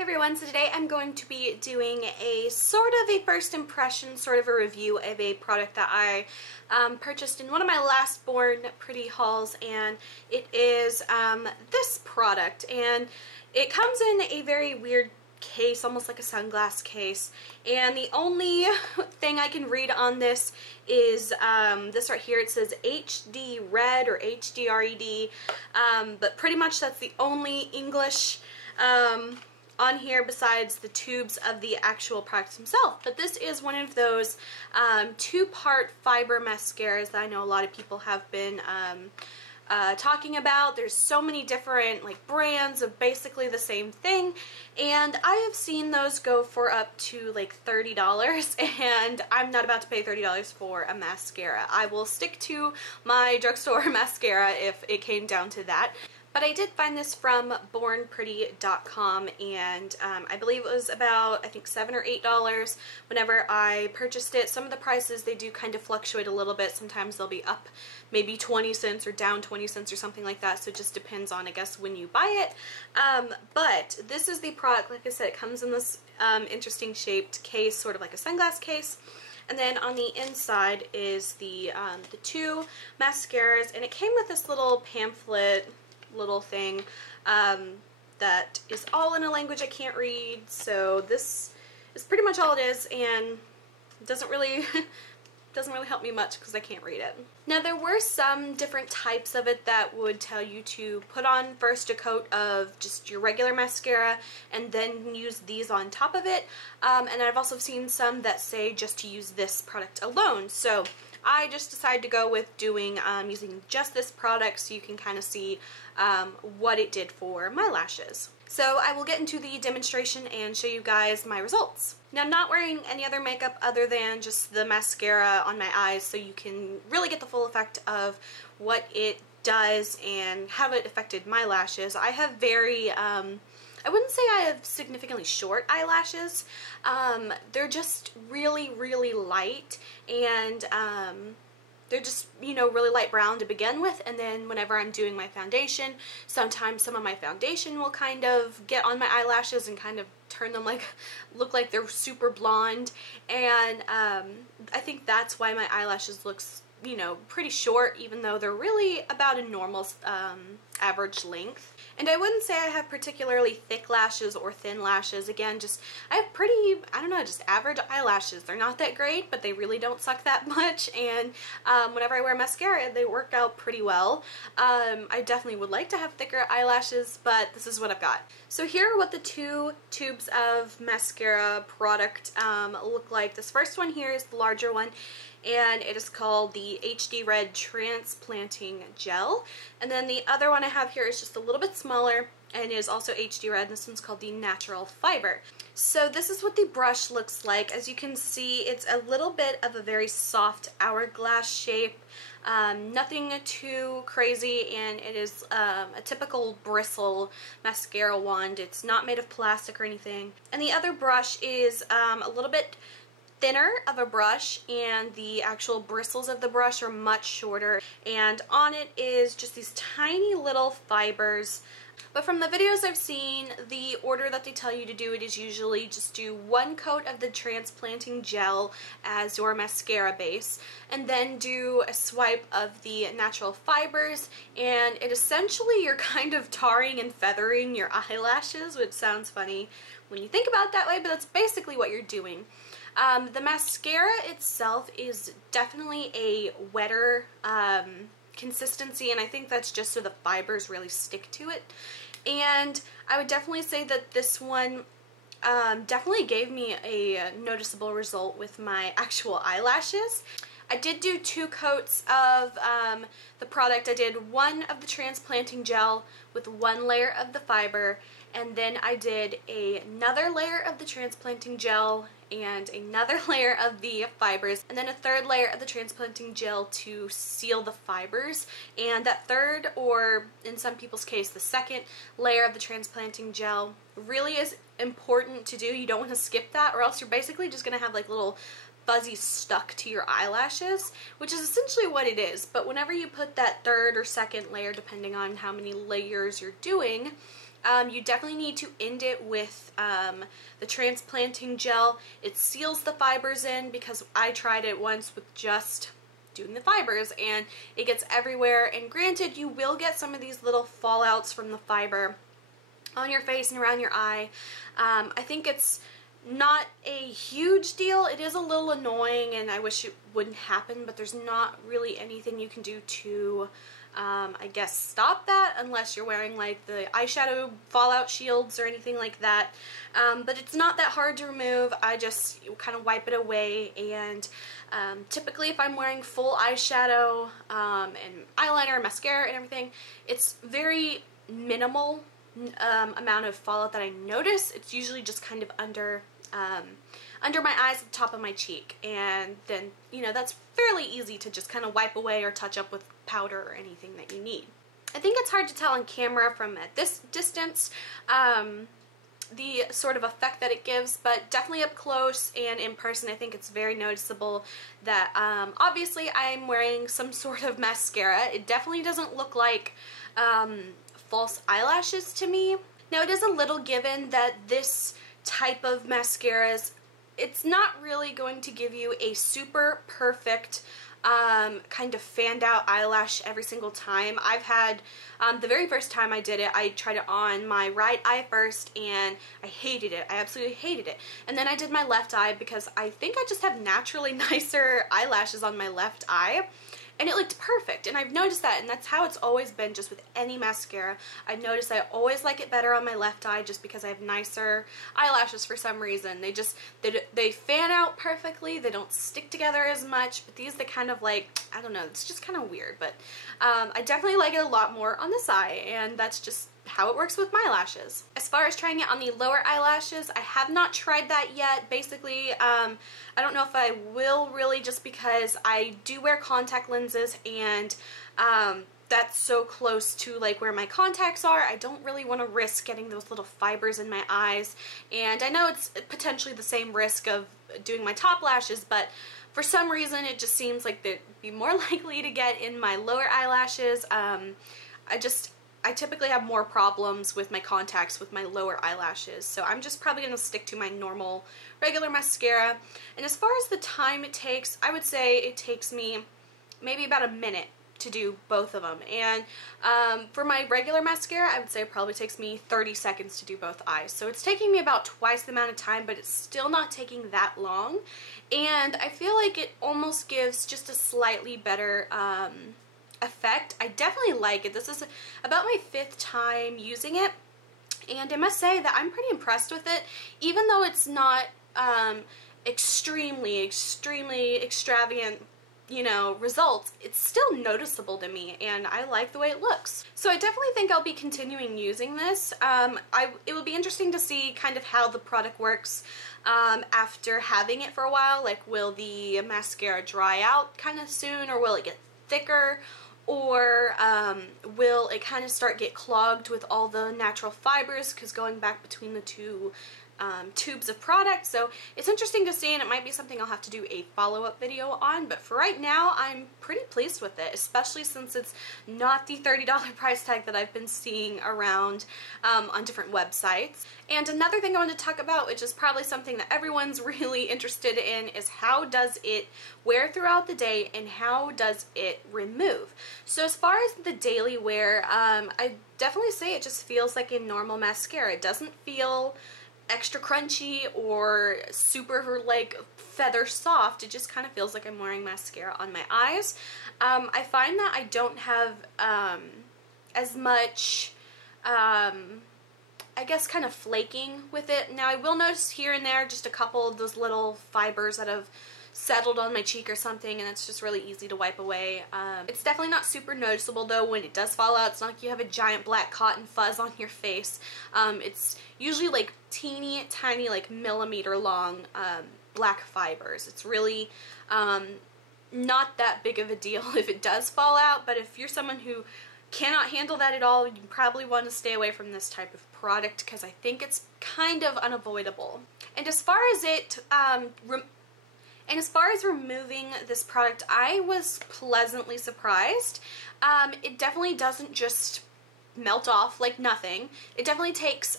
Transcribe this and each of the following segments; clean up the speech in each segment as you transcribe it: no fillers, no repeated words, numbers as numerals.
Hey everyone, so today I'm going to be doing a sort of a first impression, sort of a review of a product that I purchased in one of my last Born Pretty hauls, and it is this product, and it comes in a very weird case, almost like a sunglass case, and the only thing I can read on this is this right here. It says HDRed or HDRed, but pretty much that's the only English on here besides the tubes of the actual product himself. But this is one of those two-part fiber mascaras that I know a lot of people have been talking about. There's so many different like brands of basically the same thing, and I have seen those go for up to like $30, and I'm not about to pay $30 for a mascara. I will stick to my drugstore mascara if it came down to that. But I did find this from bornpretty.com, and I believe it was about, I think, $7 or $8 whenever I purchased it. Some of the prices, they do kind of fluctuate a little bit. Sometimes they'll be up maybe 20 cents or down 20 cents or something like that, so it just depends on, I guess, when you buy it. But this is the product. Like I said, it comes in this interesting shaped case, sort of like a sunglass case. And then on the inside is the two mascaras, and it came with this little pamphlet little thing that is all in a language I can't read, so this is pretty much all it is, and it doesn't really help me much because I can't read it. Now, there were some different types of it that would tell you to put on first a coat of just your regular mascara and then use these on top of it, and I've also seen some that say just to use this product alone. So I just decided to go with doing using just this product so you can kind of see what it did for my lashes. So I will get into the demonstration and show you guys my results. Now, I'm not wearing any other makeup other than just the mascara on my eyes, so you can really get the full effect of what it does and how it affected my lashes. I have very I wouldn't say I have significantly short eyelashes. They're just really light, and they're just, you know, really light brown to begin with, and then whenever I'm doing my foundation, sometimes some of my foundation will kind of get on my eyelashes and kind of turn them like, look like they're super blonde, and I think that's why my eyelashes looks, you know, pretty short, even though they're really about a normal average length. And I wouldn't say I have particularly thick lashes or thin lashes. Again, just I have pretty, I don't know, just average eyelashes. They're not that great, but they really don't suck that much, and whenever I wear mascara, they work out pretty well. I definitely would like to have thicker eyelashes, but this is what I've got. So here are what the two tubes of mascara product look like. This first one here is the larger one, and it is called the HDRed Transplanting Gel. And then the other one I have here is just a little bit smaller and is also HDRed. This one's called the Natural Fiber. So this is what the brush looks like. As you can see, it's a little bit of a very soft hourglass shape. Nothing too crazy, and it is a typical bristle mascara wand. It's not made of plastic or anything. And the other brush is a little bit thinner of a brush, and the actual bristles of the brush are much shorter, and on it is just these tiny little fibers. But from the videos I've seen, the order that they tell you to do it is usually just do one coat of the transplanting gel as your mascara base, and then do a swipe of the natural fibers, and it essentially, you're kind of tarring and feathering your eyelashes, which sounds funny when you think about it that way, but that's basically what you're doing. The mascara itself is definitely a wetter consistency, and I think that's just so the fibers really stick to it. And I would definitely say that this one definitely gave me a noticeable result with my actual eyelashes. I did do two coats of the product. I did one of the transplanting gel with one layer of the fiber, and then I did another layer of the transplanting gel and another layer of the fibers, and then a third layer of the transplanting gel to seal the fibers. And that third, or in some people's case the second layer of the transplanting gel, really is important to do. You don't want to skip that, or else you're basically just going to have like little fuzzy stuck to your eyelashes, which is essentially what it is. But whenever you put that third or second layer, depending on how many layers you're doing, You definitely need to end it with the transplanting gel. It seals the fibers in, because I tried it once with just doing the fibers and it gets everywhere. And granted, you will get some of these little fallouts from the fiber on your face and around your eye. I think it's not a huge deal. It is a little annoying and I wish it wouldn't happen, but there's not really anything you can do to I guess stop that, unless you're wearing like the eyeshadow fallout shields or anything like that. But it's not that hard to remove. I just kind of wipe it away, and typically if I'm wearing full eyeshadow and eyeliner, mascara and everything, it's very minimal amount of fallout that I notice. It's usually just kind of under my eyes at the top of my cheek, and then, you know, that's fairly easy to just kind of wipe away or touch up with powder or anything that you need. I think it's hard to tell on camera from at this distance the sort of effect that it gives, but definitely up close and in person I think it's very noticeable that obviously I'm wearing some sort of mascara. It definitely doesn't look like false eyelashes to me. Now, it is a little given that this type of mascaras, it's not really going to give you a super perfect kind of fanned out eyelash every single time. I've had, the very first time I did it, I tried it on my right eye first and I hated it. I absolutely hated it. And then I did my left eye, because I think I just have naturally nicer eyelashes on my left eye. And it looked perfect, and I've noticed that, and that's how it's always been just with any mascara. I've noticed I always like it better on my left eye just because I have nicer eyelashes for some reason. They fan out perfectly, they don't stick together as much, but these, they kind of like, I don't know, it's just kind of weird, but I definitely like it a lot more on this eye, and that's just how it works with my lashes. As far as trying it on the lower eyelashes, I have not tried that yet. Basically, I don't know if I will really, just because I do wear contact lenses, and that's so close to like where my contacts are. I don't really want to risk getting those little fibers in my eyes, and I know it's potentially the same risk of doing my top lashes, but for some reason it just seems like they'd be more likely to get in my lower eyelashes. I typically have more problems with my contacts with my lower eyelashes, so I'm just probably going to stick to my normal regular mascara. And as far as the time it takes, I would say it takes me maybe about a minute to do both of them. And for my regular mascara, I would say it probably takes me 30 seconds to do both eyes. So it's taking me about twice the amount of time, but it's still not taking that long. And I feel like it almost gives just a slightly better effect. I definitely like it. This is about my 5th time using it, and I must say that I'm pretty impressed with it, even though it's not extremely extravagant, you know, results. It's still noticeable to me, and I like the way it looks. So I definitely think I'll be continuing using this. It will be interesting to see kind of how the product works after having it for a while. Like, will the mascara dry out kind of soon, or will it get thicker? Or will it kind of get clogged with all the natural fibers, because going back between the two tubes of product. So it's interesting to see, and it might be something I'll have to do a follow-up video on, but for right now I'm pretty pleased with it, especially since it's not the $30 price tag that I've been seeing around on different websites. And another thing I want to talk about, which is probably something that everyone's really interested in, is how does it wear throughout the day and how does it remove. So as far as the daily wear, I definitely say it just feels like a normal mascara. It doesn't feel extra crunchy or super like feather soft. It just kind of feels like I'm wearing mascara on my eyes. I find that I don't have as much I guess kind of flaking with it. Now I will notice here and there just a couple of those little fibers that have settled on my cheek or something, and it's just really easy to wipe away. It's definitely not super noticeable though when it does fall out. It's not like you have a giant black cotton fuzz on your face. It's usually like teeny tiny, like millimeter long black fibers. It's really not that big of a deal if it does fall out, but if you're someone who cannot handle that at all, you probably want to stay away from this type of product, because I think it's kind of unavoidable. And as far as removing this product, I was pleasantly surprised. It definitely doesn't just melt off like nothing. It definitely takes,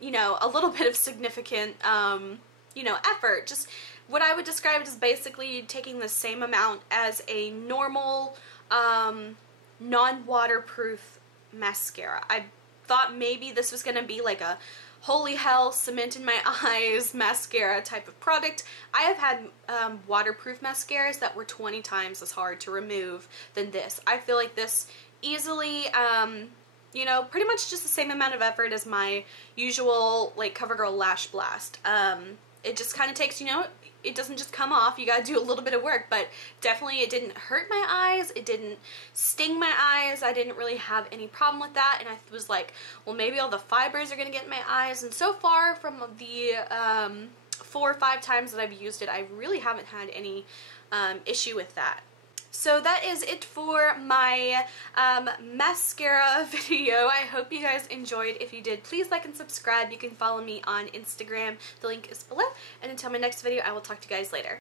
you know, a little bit of significant, you know, effort. Just what I would describe as basically taking the same amount as a normal, non-waterproof mascara. I thought maybe this was going to be like a holy hell, cement in my eyes mascara type of product. I have had waterproof mascaras that were 20 times as hard to remove than this. I feel like this easily, you know, pretty much just the same amount of effort as my usual like CoverGirl Lash Blast. It just kind of takes, you know, it doesn't just come off, you gotta do a little bit of work, but definitely it didn't hurt my eyes, it didn't sting my eyes, I didn't really have any problem with that, and I was like, well, maybe all the fibers are gonna get in my eyes, and so far from the 4 or 5 times that I've used it, I really haven't had any issue with that. So that is it for my mascara video. I hope you guys enjoyed. If you did, please like and subscribe. You can follow me on Instagram. The link is below. And until my next video, I will talk to you guys later.